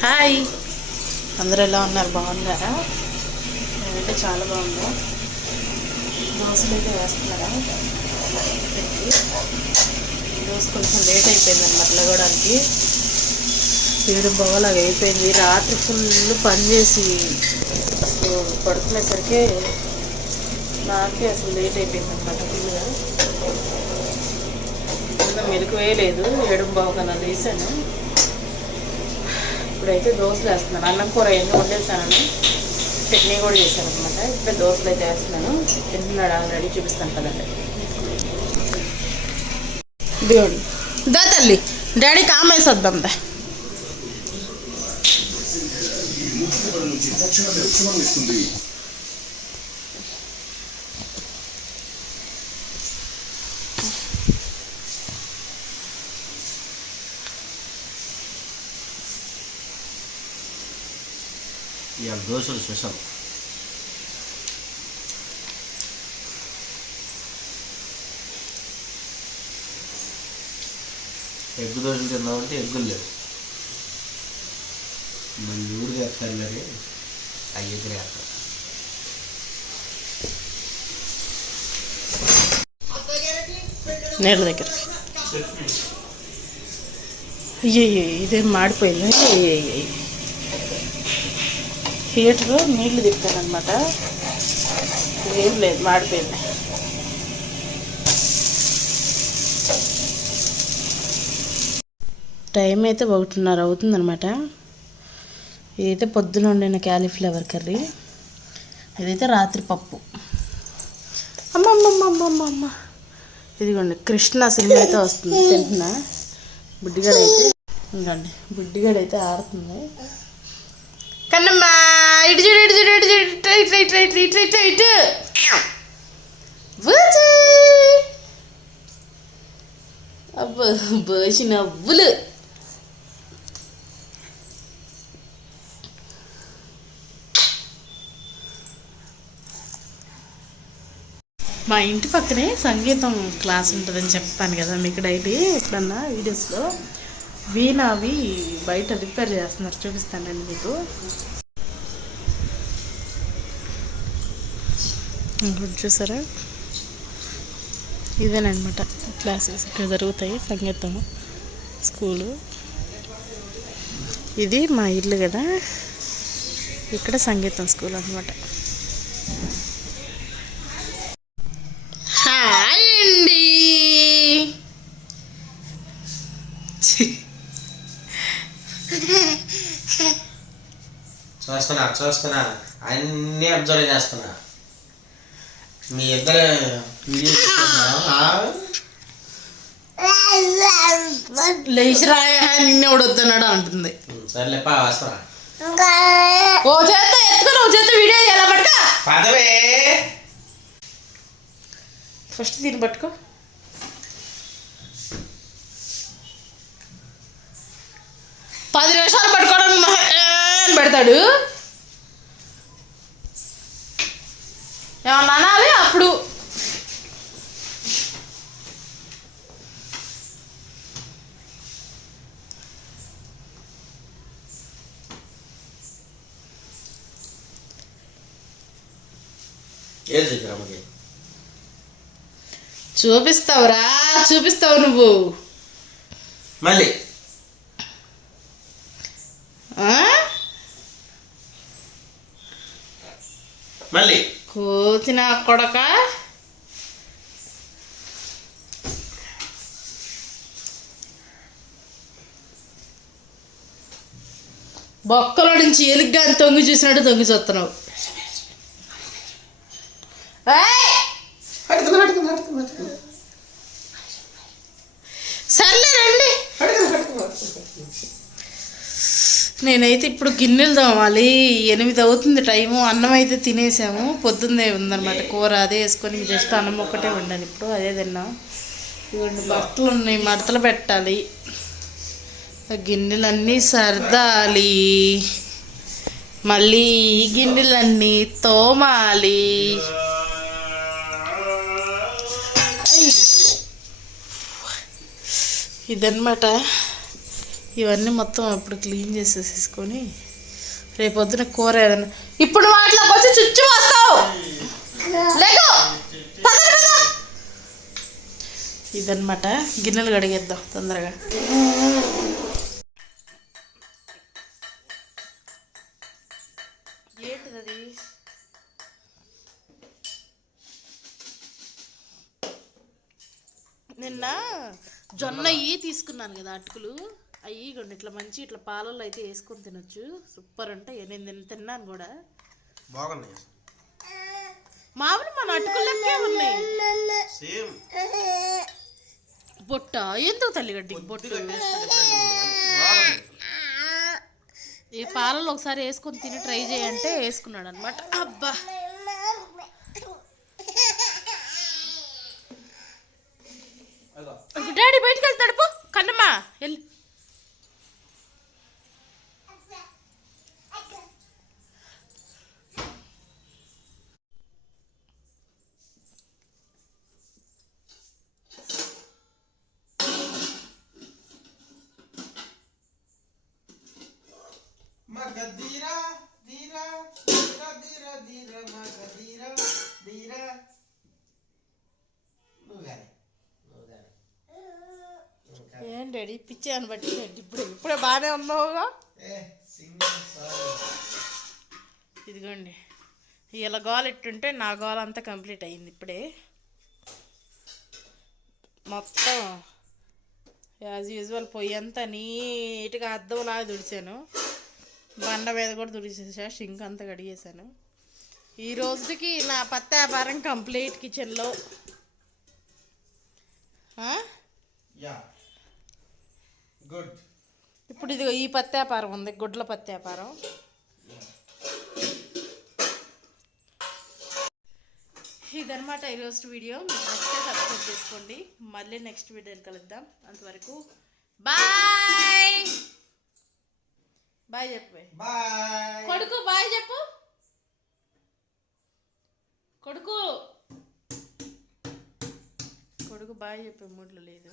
Hi. అందరూ ఎలా ఉన్నారు? బాగున్నారా? నేనైతే చాలా బాగున్నా. దోశలు అయితే వేస్తున్నారా? దోశ కొంచెం లేట్ అయిపోయింది అనమాట లగడానికి ఏడు బాగా అయిపోయింది. రాత్రి ఫుల్ పని చేసి పడుకునేసరికి నాకే అసలు లేట్ అయిపోయింది అనమాట ఫుల్గా మెలకు వేయలేదు. ఏడు బాగా లేసాను ఇప్పుడైతే దోశలు వేస్తున్నాను. అన్నం కూర ఎన్ని వండేసాను. చట్నీ కూడా చేశాను అనమాట ఇప్పుడే దోశలు అయితే వేస్తున్నాను. తింటున్నాడు ఆల్రెడీ చూపిస్తాను కదండి దేవుడు. దా తల్లి డాడీ కామేసొద్దాం దా. ఇవాళ దోశలు స్పెషల్ ఎగ్గు దోశలు తిందామంటే ఎగ్గులు లేవు. మళ్ళీ ఊరిగా వేస్తారు అని అవి ఎగ్గులు వేస్తారు నీళ్ళ దగ్గర. అయ్యయ్యో ఇదేం మాడిపోయింది? అయ్యయ్యో హీటరు నీళ్ళు తిప్పానమాట ఏం లేదు మాడిపోయింది. టైం అయితే ఒకటిన్నర అవుతుందనమాట ఇదైతే పొద్దున వండిన క్యాలీఫ్లవర్ కర్రీ. ఇదైతే రాత్రి పప్పు. అమ్మమ్మమ్మమ్మమ్మ ఇదిగోండి కృష్ణ సినిమా అయితే వస్తుంది. తింటున్నా. బుడ్డిగాడైతే. ఇంకండి బుడ్డిగాడైతే ఆడుతుంది. కన్నమ్మా! ఇటు చూడు ఇటు చూడు ఇటు చూడు ఇటు ఇటు ఇటు ఇటు ఇటు ఇటు ఇటు అబ్బో బోసి నవ్వులు మా ఇంటి పక్కనే సంగీతం క్లాస్ ఉంటుందని చెప్తాను కదా మీకు డైలీ ఎప్పుడన్నా వీడియోస్లో వీణ అవి బయట రిపేర్ చేస్తున్నారు చూపిస్తానండి మీకు ఇంకోటి చూసారా? ఇదేనమాట క్లాసెస్ ఇక్కడ జరుగుతాయి సంగీతం స్కూలు. ఇది మా ఇల్లు కదా? ఇక్కడ సంగీతం స్కూల్ అనమాట హాయ్ అండి. చూస్తున్నా చూస్తున్నా. అన్నీ అబ్జర్వ్ చేస్తున్నా. మీ ఇద్దరు వీడియో లేచిరా నిన్నే వద్దన్నాడు అంటుంది. వస్తున్నా ఓ చేత ఎత్తుకొని ఓ చేత వీడియో ఎలా పట్టుకో. పదవే. ఫస్ట్ దీన్ని పట్టుకో. పది నిమిషాలు పట్టుకోవడం పెడతాడు? అనాలి? అప్పుడు. చూపిస్తావురా చూపిస్తావు నువ్వు. మళ్ళీ? మళ్ళీ. కోచిన కొడక. బొక్కలో నుంచి ఎలుగ్గా తొంగి చూసినట్టు తొంగి చూస్తున్నావు! సర్లే రండి. నేనైతే ఇప్పుడు గిన్నెలు తోమాలి. ఎనిమిది అవుతుంది టైము. అన్నం అయితే తినేసాము. పొద్దున్నే ఉందన్నమాట. కూర అదే వేసుకొని జస్ట్ అన్నం ఒక్కటే వండాను. ఇప్పుడు అదే తిన్నాం. ఇవ్వండి బట్టలు ఉన్నాయి. మడతలు పెట్టాలి. ఆ గిన్నెలన్నీ సర్దాలి. మళ్ళీ ఈ గిన్నెలన్నీ తోమాలి. ఇదన్నమాట. ఇవన్నీ మొత్తం ఇప్పుడు క్లీన్ చేసేసేసుకొని రేపొద్దున కూర ఏదన్నా ఇప్పుడు వాటిలోకి వచ్చి చుచ్చు వస్తావు ఇదన్నమాట. గిన్నెలు కడిగేద్దాం తొందరగా. ఏంటిది అది నిన్న జొన్న తీసుకున్నాను కదా అటుకులు. అవి కొన్ని ఇట్లా మంచి ఇట్లా పాలల్లో అయితే వేసుకొని తినొచ్చు. సూపర్ ఉంటాయి నేను తిన్న- తిన్నాను కూడా. బాగున్నాయి మామూలు మన అటుకులు లెక్కే ఉన్నాయి. సేమ్. బొట్ట ఎందుకు తల్లిగడ్డి బొట్టు. ఈ పాలలో ఒకసారి వేసుకొని తిని ట్రై చేయంటే వేసుకున్నాడు అనమాట అబ్బా అదో డాడీ బయటికి వెళ్తాడు పో కన్నమ్మా వెళ్ళి మగధీరా ధీరా ధీరా ఏం పిచ్చి అని బట్టి ఇప్పుడు ఇప్పుడే బాగానే ఉన్నావుగా? ఇదిగోండి. ఇలా గోల్ ఎట్టుంటే నా గోల్ అంతా కంప్లీట్ అయింది ఇప్పుడే. మొత్తం యాజ్ యూజువల్ పొయ్యి అంతా నీట్గా అద్దం లాగా తుడిచాను. బండ మీద కూడా తుడిచేసా షింక్ అంతా కడిగేశాను. ఈ రోజుకి నా పత్త వ్యాపారం కంప్లీట్ కిచెన్లో. గుడ్. ఇప్పుడు ఇదిగో ఈ పత్తి వ్యాపారం ఉంది గుడ్ల పత్తి వ్యాపారం. ఇదనమాట ఈరోజు వీడియో. నచ్చితే సబ్స్క్రైబ్ చేసుకోండి. మళ్ళీ నెక్స్ట్ వీడియోని కలుద్దాం. అంతవరకు బాయ్! బాయ్ చెప్పు. బాయ్. కొడుకు బాయ్ చెప్పు. కొడుకు. కొడుకు బాయ్ చెప్పే మూడ్లో లేదు.